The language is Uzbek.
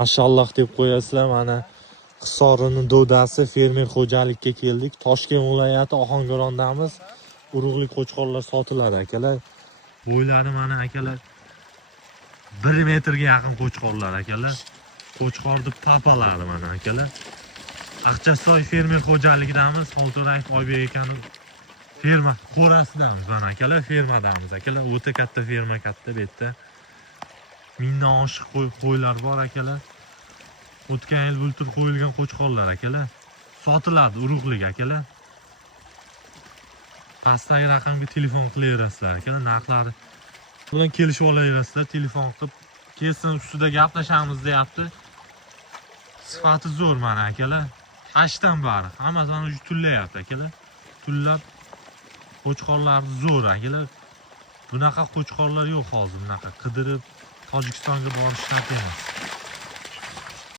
Mashalloh deb qo'yasizlar. Mana Hisorini do'dasi fermer xo'jalikka keldik. Toshkent viloyati Ohangarondamiz. Urug'lik qo'chqorlar sotiladi akalar. Bo'ylari mana akalar 1 metrga yaqin qo'chqorlar akalar. Qo'chqorni papalari mana akalar. Aqchasoy fermer xo'jaligidamiz. Xoltorayev Oybek akani ferma qo'rasidamiz mana akalar, fermadamiz akalar. O'ta katta ferma, katta bu yerda. Mingdan oshiq qo'ylar bor akalar. O'tgan yil bultur qo'yilgan qo'chqorlar akalar. Sotiladi urug'lik akalar. Pastdagi raqamga telefon qilaverasizlar akalar. Narxlari bilan kelishib olaverasizlar. Telefon qilib kesin ustida gaplashamiz deyapti. Sifati zo'r mana akalar. Hashdan bari hammasi mana shu tullayapti akalar. Tullab qo'chqorlar zo'r akalar. Bunaqa qo'chqorlar yo'q hozir. Bunaqa qidirib Tojikistonga borish shart emas.